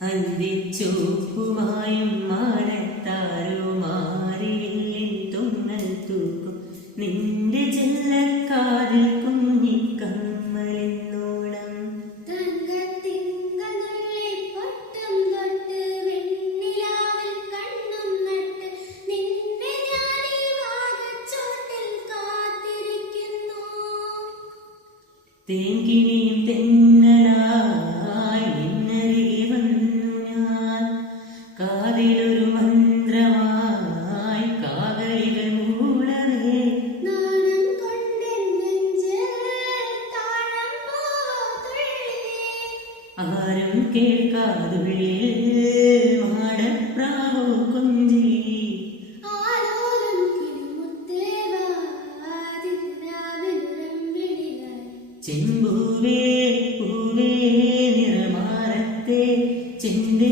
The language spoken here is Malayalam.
അന്തിച്ചൂപ്പുമായും മാനത്താരോ മാറിയില്ലിൻ തുന്നൽ തൂക്കും നിന്റെ ചെല്ലക്കാതിൽ കുഞ്ഞിക്കമ്മലെന്നോണം തേങ്കിനിയും തെന്നലായി നിന്നരികെ വന്നു ഞാൻ കാതിലൊരു മന്ത്രമായി കാതലികൾ മൂളവേ ആരും കേൾക്കാതുള്ളിൽ മാടപ്രാവോ കൊഞ്ചി ചെമ്പൂവേ പൂവേ നിറമാറത്തെ ചെന്തേ